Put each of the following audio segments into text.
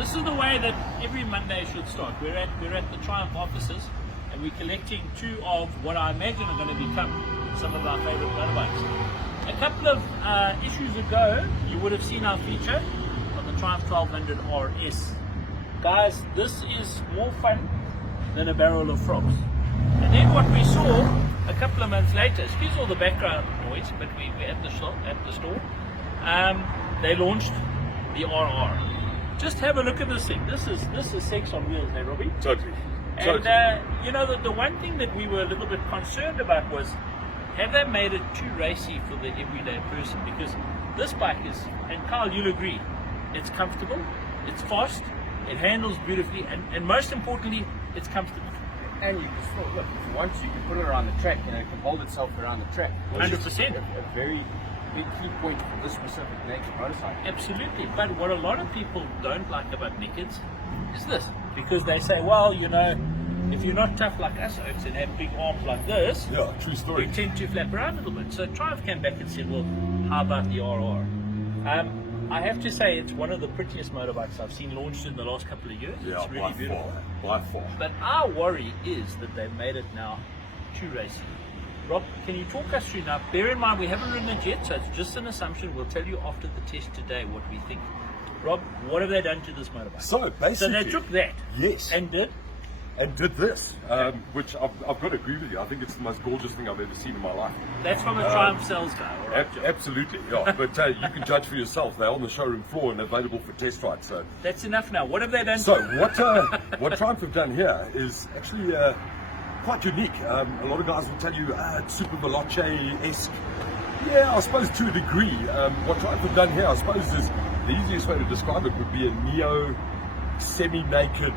this is the way that every Monday should start. We're at the Triumph offices, and we're collecting two of what I imagine are going to become some of our favorite motorbikes. A couple of issues ago, you would have seen our feature on the Triumph 1200 RS. Guys, this is more fun than a barrel of frogs. And then what we saw a couple of months later, excuse all the background noise, but we're at the store. They launched the RR. Just have a look at this thing. This is sex on wheels, hey Robbie? Totally. And you know, the one thing that we were a little bit concerned about was, have they made it too racy for the everyday person? Because this bike is, and Carl, you'll agree, it's comfortable, it's fast, it handles beautifully, and most importantly, it's comfortable. And you can still, look, if you want to, you can put it around the track and it can hold itself around the track. 100%. A very big key point for this specific nature motorcycle. Absolutely. But what a lot of people don't like about nakeds is this. Because they say, well, you know, if you're not tough like us oaks and have big arms like this, Yeah, true story. you tend to flap around a little bit. So Triumph came back and said, well, how about the RR? I have to say it's one of the prettiest motorbikes I've seen launched in the last couple of years. Yeah, It's really beautiful. by far. But our worry is that they've made it now too racy. Rob, can you talk us through now? Bear in mind we haven't ridden it yet, so it's just an assumption. We'll tell you after the test today what we think. Rob, what have they done to this motorbike? So basically, they took that, yes, and did this, which I've got to agree with you. I think it's the most gorgeous thing I've ever seen in my life. that's from a Triumph sales guy, all right? Joe? Absolutely, yeah. But you can judge for yourself. They're on the showroom floor and available for test rides. So, That's enough now. What have they done? so what Triumph have done here is actually quite unique. A lot of guys will tell you it's super veloce-esque. Yeah, I suppose to a degree. What Triumph have done here, I suppose, is the easiest way to describe it would be a neo semi-naked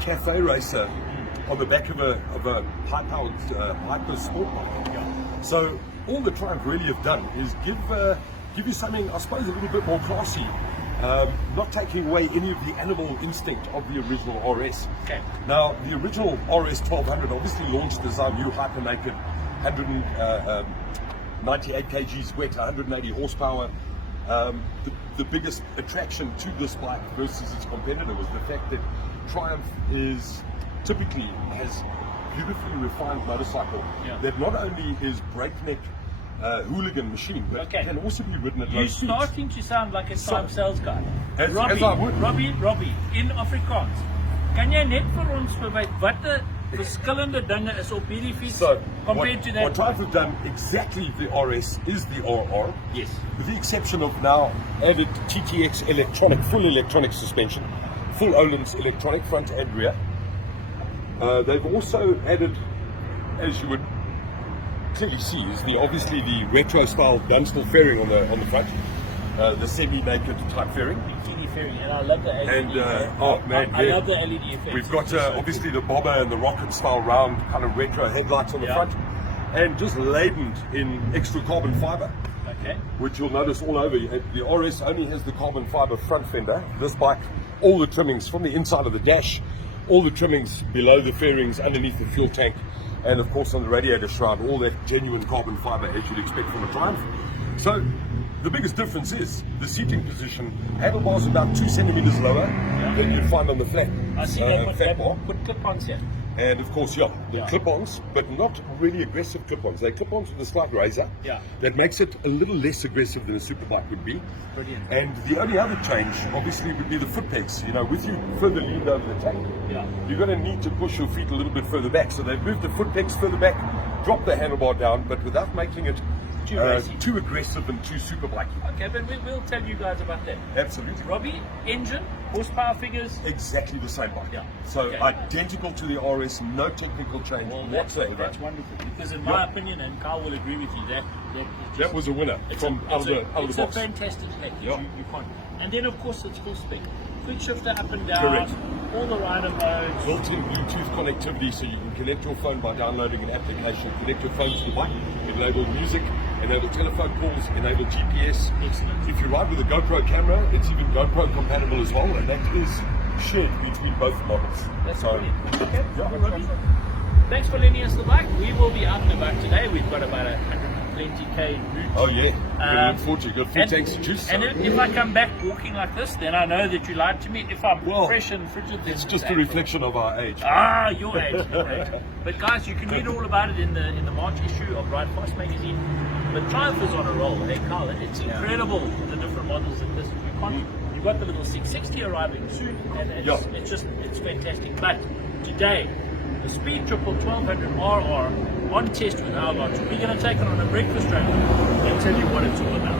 cafe racer on the back of a high-powered hyper sport bike. So all the Triumph really have done is give you something, I suppose, a little bit more classy, not taking away any of the animal instinct of the original RS. Okay. Now, the original RS 1200 obviously launched as our new hyper naked 198 kgs wet, 180 horsepower. The biggest attraction to this bike versus its competitor was the fact that Triumph typically has beautifully refined motorcycle that not only is breakneck hooligan machine, but can also be ridden at low You're speeds. starting to sound like a Triumph sales guy. As I would. Robbie, in Afrikaans, kan jy net vir ons verwys watter verskillende dinge is op hierdie fiets So compared to that? what Triumph have done exactly the RS is the RR. Yes. With the exception of now added TTX full electronic suspension, full Ohlins electronic front and rear. They've also added, as you would clearly see, is obviously the retro style Dunstall fairing on the front, the semi-naked type fairing. Bikini fairing, and I love the LED. And I love the LED effect. We've got obviously the bobber and the rocket style round kind of retro headlights on the front, and just laden in extra carbon fiber. Okay. Which you'll notice all over. The RS only has the carbon fiber front fender. This bike, all the trimmings from the inside of the dash, all the trimmings below the fairings, underneath the fuel tank, and of course on the radiator shroud, all that genuine carbon fiber as you'd expect from a Triumph. So the biggest difference is the seating position. Handlebars about 2 centimeters lower than you'd find on the flat. I see they fat bar. put clip-ons here. And of course, the clip-ons, but not really aggressive clip-ons. They clip-ons with a slight razor. Yeah. That makes it a little less aggressive than a superbike would be. Brilliant. And the only other change, obviously, would be the foot pegs. You know, with you further leaned over the tank, you're going to need to push your feet a little bit further back. So they've moved the foot pegs further back, dropped the handlebar down, but without making it too aggressive and too superbike. Okay, but we'll tell you guys about that. Absolutely. Robbie, engine, horsepower figures. Exactly the same bike. Yeah. So identical to the RS, no technical change whatsoever. That's wonderful. Because in my opinion, and Carl will agree with you, that was a winner from out of the box. It's a fantastic package. You can't. And then of course it's full spec. Quick shifter up and down. Correct. All the rider modes. Built-in Bluetooth connectivity, so you can connect your phone by downloading an application. Connect your phone to the bike, enable music, enable telephone calls, enable GPS. Excellent. If you ride with a GoPro camera, it's even GoPro compatible as well, and that is shared between both models. That's brilliant. Okay. Thanks for lending us the bike. We will be out and about today. We've got about 130 plenty K route. Oh yeah, you look forward to it. You've got full And, tanks of juice. and if I come back walking like this, then I know that you lied to me. If I'm fresh and frigid, then it's just a April. reflection of our age. Ah, your age, your age. But guys, you can read all about it in the March issue of Ride Fast magazine. But Triumph is on a roll. Hey, Carl, it's incredible the different models in this. You've got the little 660 arriving soon, and it's fantastic. But today, the Speed Triple 1200 RR on test with our launch. We're going to take it on a breakfast run and tell you what it's all about.